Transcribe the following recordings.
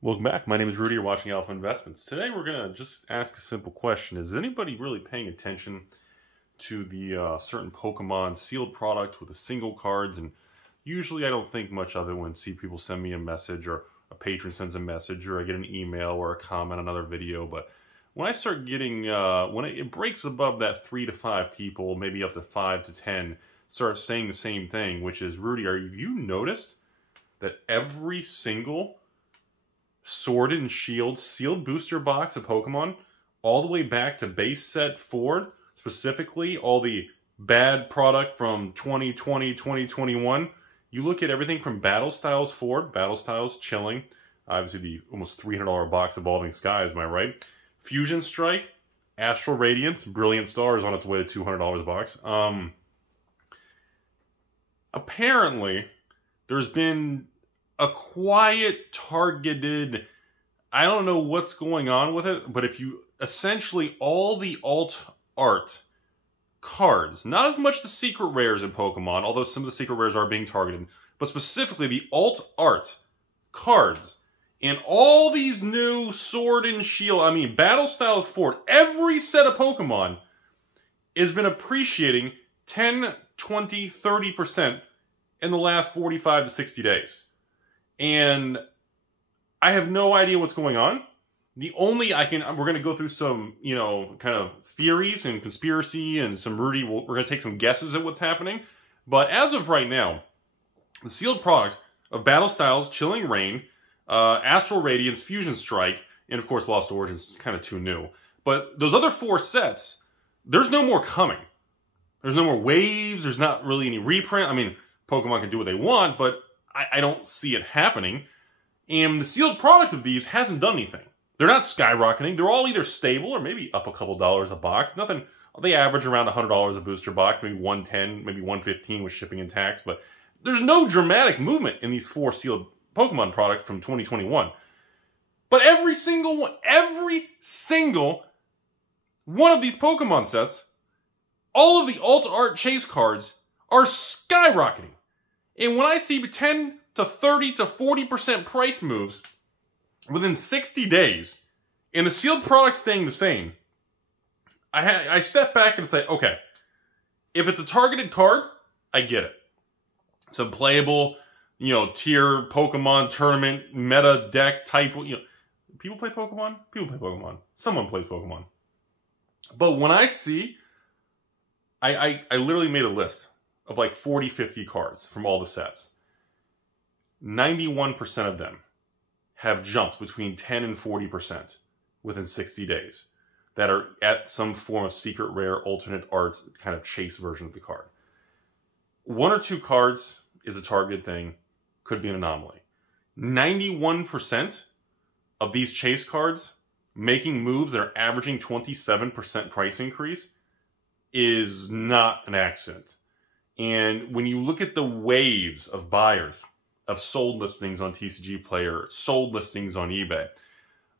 Welcome back. My name is Rudy. You're watching Alpha Investments. Today we're going to just ask a simple question. Is anybody really paying attention to the certain Pokemon sealed product with the single cards? And usually I don't think much of it when see people send me a message or a patron sends a message or I get an email or a comment on another video. But when I start getting, when it breaks above that 3 to 5 people, maybe up to 5 to 10, start saying the same thing, which is, Rudy, have you noticed that every single Sword and Shield sealed booster box of Pokemon, all the way back to base set forward, specifically all the bad product from 2020, 2021, you look at everything from Battle Styles forward, Battle Styles, Chilling, obviously the almost $300 box Evolving Skies, am I right? Fusion Strike, Astral Radiance, Brilliant Stars on its way to $200 a box. Apparently, there's been a quiet, targeted, I don't know what's going on with it, but if you, essentially all the alt art cards, not as much the secret rares in Pokemon, although some of the secret rares are being targeted, but specifically the alt art cards in all these new Sword and Shield, I mean Battle Styles forward, every set of Pokemon has been appreciating 10, 20, 30% in the last 45 to 60 days. And I have no idea what's going on. The only we're going to go through some, kind of theories and conspiracy and some Rudy, we're going to take some guesses at what's happening. But as of right now, the sealed product of Battle Styles, Chilling Reign, Astral Radiance, Fusion Strike, and of course Lost Origins is kind of too new. But those other 4 sets, there's no more coming. There's no more waves. There's not really any reprint. I mean, Pokemon can do what they want, but I don't see it happening. And the sealed product of these hasn't done anything. They're not skyrocketing. They're all either stable or maybe up a couple dollars a box. Nothing. They average around $100 a booster box, maybe $110, maybe $115 with shipping and tax. But there's no dramatic movement in these 4 sealed Pokemon products from 2021. But every single one of these Pokemon sets, all of the alt art chase cards are skyrocketing. And when I see 10 to 30 to 40% price moves within 60 days, and the sealed product staying the same, I step back and say, okay, if it's a targeted card, I get it. It's a playable, tier Pokemon tournament, meta deck type, people play Pokemon? People play Pokemon. Someone plays Pokemon. But when I see, I literally made a list of like 40, 50 cards from all the sets. 91% of them have jumped between 10 and 40% within 60 days that are at some form of secret rare, alternate art, kind of chase version of the card. 1 or 2 cards is a targeted thing, could be an anomaly. 91% of these chase cards making moves that are averaging 27% price increase is not an accident. And when you look at the waves of buyers, of sold listings on TCG Player, sold listings on eBay,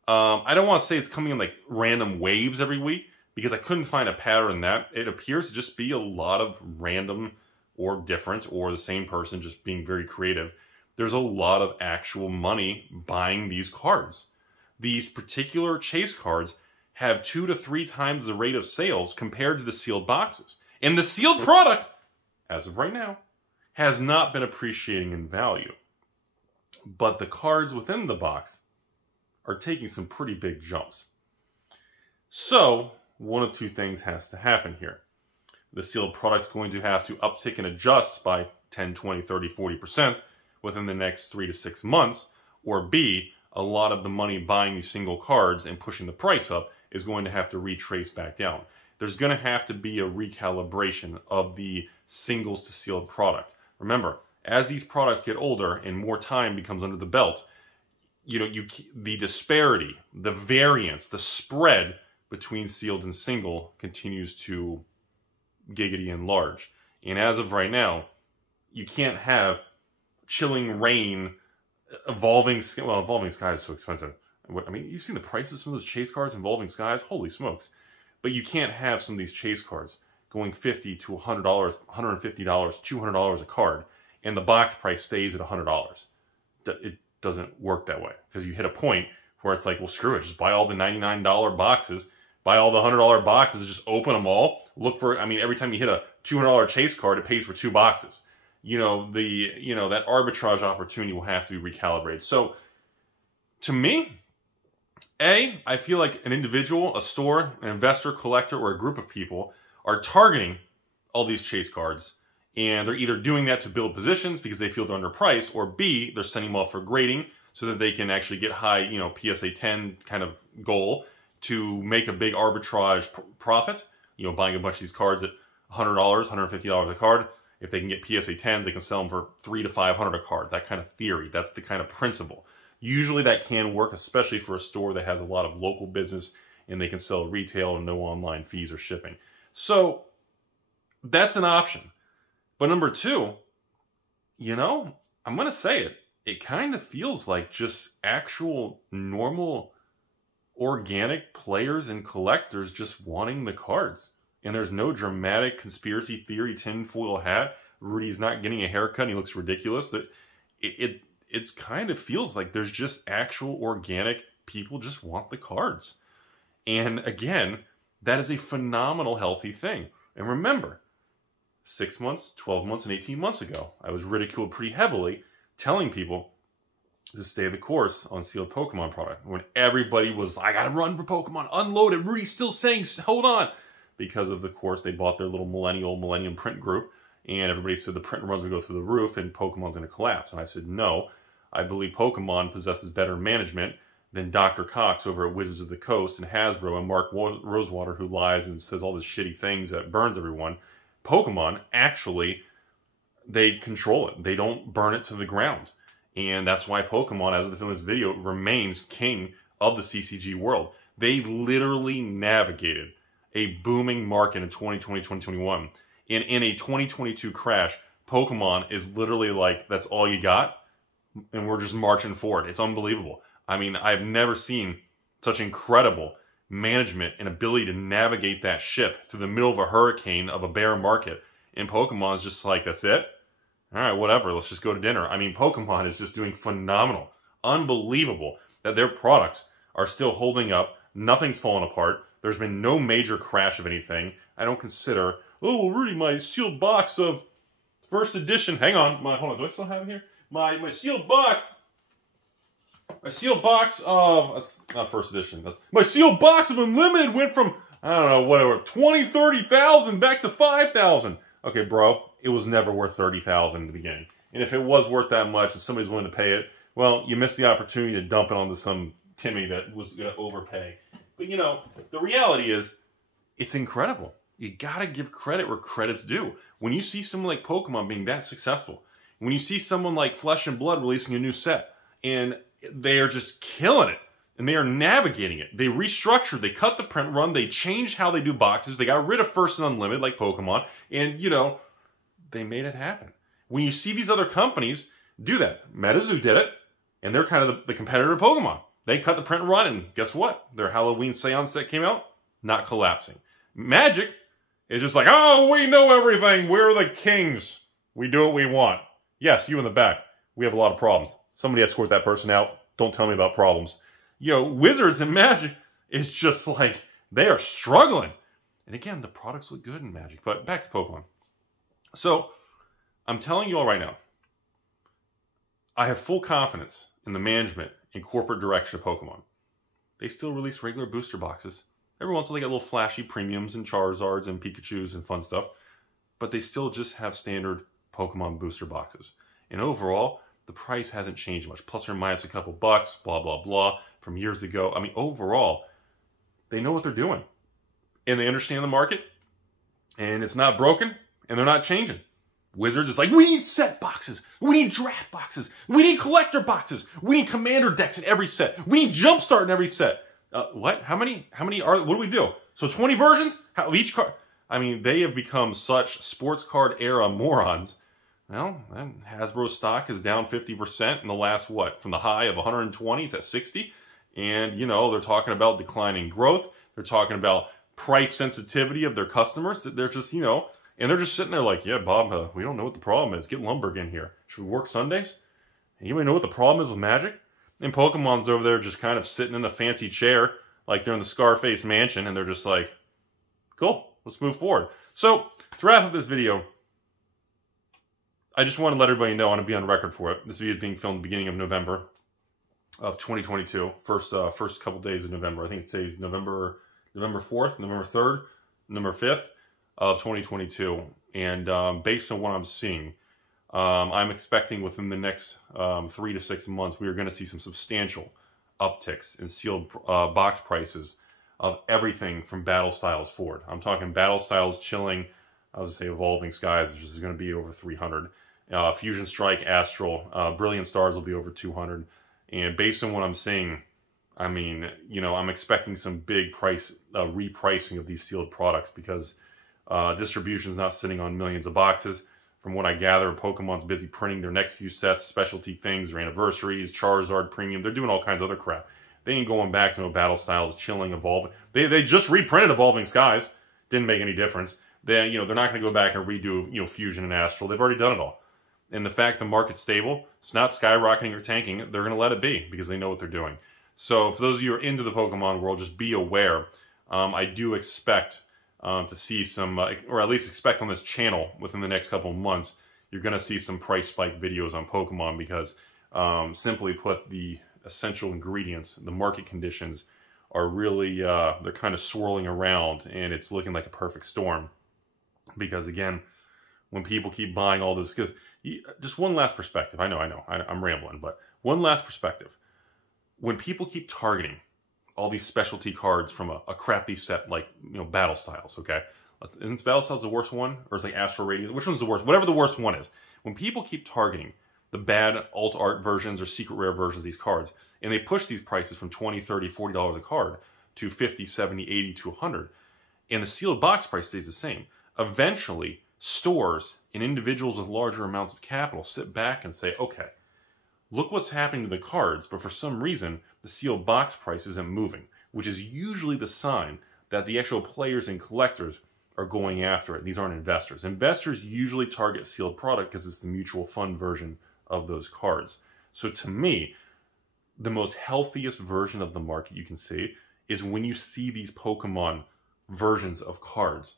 I don't want to say it's coming in like random waves every week, because I couldn't find a pattern in that. It appears to just be a lot of random or different or the same person just being very creative. There's a lot of actual money buying these cards. These particular chase cards have 2 to 3 times the rate of sales compared to the sealed boxes. And the sealed product, as of right now, has not been appreciating in value. But the cards within the box are taking some pretty big jumps. So, one of 2 things has to happen here. The sealed product's going to have to uptick and adjust by 10, 20, 30, 40% within the next 3 to 6 months, or B, a lot of the money buying these single cards and pushing the price up is going to have to retrace back down. There's going to have to be a recalibration of the singles to sealed product. Remember, as these products get older and more time becomes under the belt, the disparity, the variance, the spread between sealed and single continues to giggity enlarge. And as of right now, you can't have Chilling Reign, Evolving Sky is so expensive. I mean, you've seen the prices of some of those chase cards, Evolving Skies, holy smokes. But you can't have some of these chase cards going $50 to $100, $150, $200 a card, and the box price stays at $100. doesn't work that way, because you hit a point where it's like, well, screw it, just buy all the $99 boxes, buy all the $100 boxes, just open them all. Look for, I mean, every time you hit a $200 chase card, it pays for 2 boxes. You know, that arbitrage opportunity will have to be recalibrated. So, to me, I feel like an individual, a store, an investor, collector, or a group of people are targeting all these chase cards, and they're either doing that to build positions because they feel they're underpriced, or B, they're sending them off for grading so that they can actually get high, you know, PSA 10 kind of goal to make a big arbitrage profit. You know, buying a bunch of these cards at $100, $150 a card. If they can get PSA 10s, they can sell them for $300 to $500 a card. That kind of theory. That's the kind of principle. Usually that can work, especially for a store that has a lot of local business and they can sell retail and no online fees or shipping. So that's an option. But number 2, you know, I'm going to say it. It kind of feels like just actual normal organic players and collectors just wanting the cards. And there's no dramatic conspiracy theory tinfoil hat. Rudy's not getting a haircut and he looks ridiculous. That it's kind of feels like there's just actual organic people just want the cards. And again, that is a phenomenal, healthy thing. And remember, 6 months, 12 months, and 18 months ago, I was ridiculed pretty heavily telling people to stay the course on sealed Pokemon product. When everybody was, I gotta run for Pokemon, unload it. Rudy's still saying, hold on. Because of the course, they bought their little Millennium print group, and everybody said the print runs will go through the roof and Pokemon's going to collapse. And I said, no, I believe Pokemon possesses better management than Dr. Cox over at Wizards of the Coast and Hasbro and Mark Rosewater, who lies and says all these shitty things that burns everyone. Pokemon, actually, they control it. They don't burn it to the ground. And that's why Pokemon, as of the film this video, remains king of the CCG world. They literally navigated a booming market in 2020, 2021. And in a 2022 crash, Pokemon is literally like, that's all you got? And we're just marching forward. It's unbelievable. I mean, I've never seen such incredible management and ability to navigate that ship through the middle of a hurricane of a bear market. And Pokemon is just like, that's it? All right, whatever. Let's just go to dinner. I mean, Pokemon is just doing phenomenal. Unbelievable that their products are still holding up. Nothing's fallen apart. There's been no major crash of anything. I don't consider, oh, well, Rudy, my sealed box of first edition. Hang on. Hold on. Do I still have it here? My sealed box. My sealed box of, that's not first edition. My sealed box of Unlimited went from, I don't know, whatever, 20, 30,000 back to 5,000. Okay, bro, it was never worth 30,000 in the beginning. And if it was worth that much and somebody's willing to pay it, well, you missed the opportunity to dump it onto some Timmy that was going to overpay. But, you know, the reality is, it's incredible. You got to give credit where credit's due. When you see someone like Pokemon being that successful, when you see someone like Flesh and Blood releasing a new set, and they are just killing it, and they are navigating it. They restructured, they cut the print run, they changed how they do boxes, they got rid of First and Unlimited like Pokemon, and, you know, they made it happen. When you see these other companies do that, MetaZoo did it, and they're kind of the competitor of Pokemon. They cut the print run, and guess what? Their Halloween Seance set came out, not collapsing. Magic is just like, oh, we know everything. We're the kings. We do what we want. Yes, you in the back. We have a lot of problems. Somebody escort that person out. Don't tell me about problems. You know, Wizards and Magic is just like, they are struggling. And again, the products look good in Magic. But back to Pokemon. So, I'm telling you all right now, I have full confidence in the management and corporate direction of Pokemon. They still release regular booster boxes. Every once in a while they get little flashy premiums and Charizards and Pikachus and fun stuff. But they still just have standard Pokemon booster boxes. And overall, the price hasn't changed much. Plus or minus a couple bucks, blah, blah, blah, from years ago. I mean, overall, they know what they're doing. And they understand the market. And it's not broken. And they're not changing. Wizards is like, we need set boxes. We need draft boxes. We need collector boxes. We need commander decks in every set. We need jumpstart in every set. What? How many are, what do we do? So 20 versions of each card? I mean, they have become such sports card era morons. Well, Hasbro stock is down 50% in the last, what? From the high of 120 to 60. And, you know, they're talking about declining growth. They're talking about price sensitivity of their customers. They're just, you know, and they're just sitting there like, yeah, Bob, we don't know what the problem is. Get Lumberg in here. Should we work Sundays? Anybody know what the problem is with Magic? And Pokemon's over there just kind of sitting in a fancy chair, like they're in the Scarface mansion, and they're just like, cool, let's move forward. So, to wrap up this video, I just want to let everybody know, I want to be on record for it. This video is being filmed beginning of November of 2022. First couple days of November. I think it says November 4th, November 3rd, November 5th of 2022. And based on what I'm seeing, I'm expecting within the next 3 to 6 months, we are going to see some substantial upticks in sealed box prices of everything from Battle Styles forward. I'm talking Battle Styles, Chilling, I was going to say Evolving Skies, which is going to be over 300. Fusion Strike, Astral, Brilliant Stars will be over 200. And based on what I'm seeing, I mean, you know, I'm expecting some big price repricing of these sealed products because distribution's not sitting on millions of boxes. From what I gather, Pokemon's busy printing their next few sets, specialty things, their anniversaries, Charizard Premium. They're doing all kinds of other crap. They ain't going back to no Battle Styles, Chilling, Evolving. They just reprinted Evolving Skies. Didn't make any difference. They're not going to go back and redo, Fusion and Astral. They've already done it all. And the fact the market's stable, it's not skyrocketing or tanking, they're going to let it be because they know what they're doing. So for those of you who are into the Pokemon world, just be aware. I do expect to see some, or at least expect on this channel within the next couple of months, you're going to see some price spike videos on Pokemon because, simply put, the essential ingredients, the market conditions are really, they're kind of swirling around and it's looking like a perfect storm. Because again, when people keep buying all this, because just one last perspective, I'm rambling, but one last perspective. When people keep targeting all these specialty cards from a crappy set like, Battle Styles, okay? Isn't Battle Styles the worst one? Or is it like Astral Radiance? Which one's the worst? Whatever the worst one is. When people keep targeting the bad alt art versions or secret rare versions of these cards, and they push these prices from $20, $30, $40 a card to $50, $70, $80 to $100, and the sealed box price stays the same, eventually stores and individuals with larger amounts of capital sit back and say, okay, look what's happening to the cards, but for some reason, the sealed box price isn't moving, which is usually the sign that the actual players and collectors are going after it. These aren't investors. Investors usually target sealed product because it's the mutual fund version of those cards. So to me, the most healthiest version of the market you can see is when you see these Pokemon versions of cards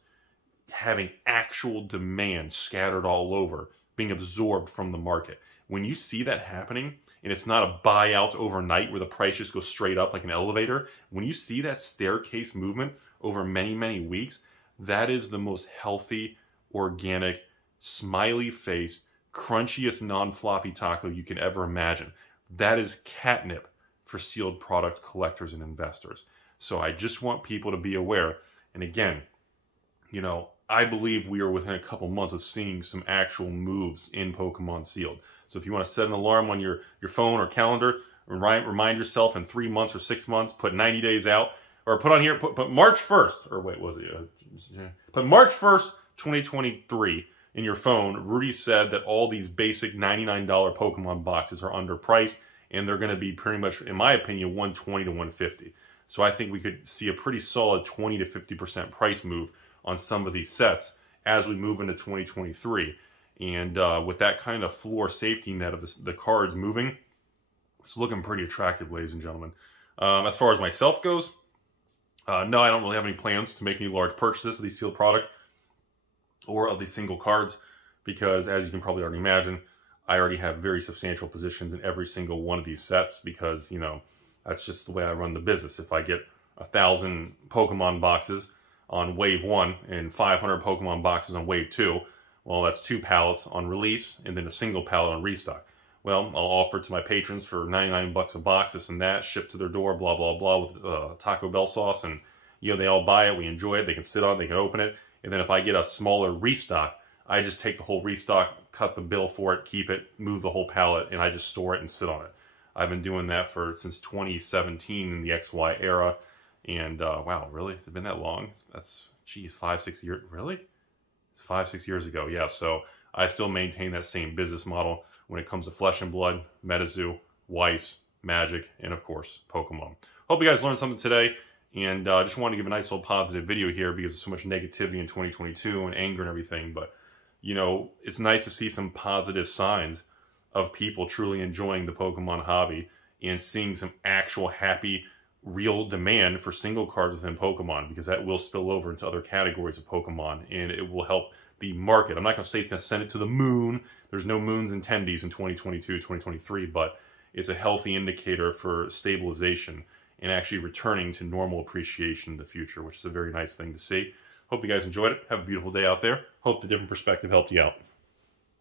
having actual demand scattered all over, being absorbed from the market. When you see that happening, and it's not a buyout overnight where the price just goes straight up like an elevator, when you see that staircase movement over many, many weeks, that is the most healthy, organic, smiley-faced, crunchiest non-floppy taco you can ever imagine. That is catnip for sealed product collectors and investors. So I just want people to be aware. And again, I believe we are within a couple months of seeing some actual moves in Pokemon Sealed. So if you want to set an alarm on your phone or calendar, remind yourself in 3 months or 6 months, put 90 days out, or put on here, put March 1st, or wait, was it? Put March 1st, 2023 in your phone. Rudy said that all these basic $99 Pokemon boxes are underpriced, and they're going to be pretty much, in my opinion, $120 to $150. So I think we could see a pretty solid 20 to 50% price move on some of these sets as we move into 2023. And with that kind of floor safety net of the cards moving, it's looking pretty attractive, ladies and gentlemen. As far as myself goes, no, I don't really have any plans to make any large purchases of these sealed product or of these single cards because, as you can probably already imagine, I already have very substantial positions in every single one of these sets because, that's just the way I run the business. If I get 1,000 Pokemon boxes on Wave 1 and 500 Pokemon boxes on Wave 2, well, that's 2 pallets on release and then a single pallet on restock. Well, I'll offer it to my patrons for 99 bucks a box, this and that, shipped to their door, blah, blah, blah, with Taco Bell sauce. And, they all buy it, we enjoy it, they can sit on it, they can open it. And then if I get a smaller restock, I just take the whole restock, cut the bill for it, keep it, move the whole pallet, and I just store it and sit on it. I've been doing that since 2017 in the XY era. And, wow, really? Has it been that long? That's, geez, 5, 6 years. Really? It's 5, 6 years ago. Yeah, so I still maintain that same business model when it comes to Flesh and Blood, MetaZoo, Weiss, Magic, and, of course, Pokemon. Hope you guys learned something today. And I just wanted to give a nice little positive video here because there's so much negativity in 2022 and anger and everything. But, it's nice to see some positive signs of people truly enjoying the Pokemon hobby and seeing some actual happy, real demand for single cards within Pokemon, because that will spill over into other categories of Pokemon, and it will help the market. I'm not going to say it's going to send it to the moon. There's no moons and tendies in 2022, 2023, but it's a healthy indicator for stabilization and actually returning to normal appreciation in the future, which is a very nice thing to see. Hope you guys enjoyed it. Have a beautiful day out there. Hope the different perspective helped you out.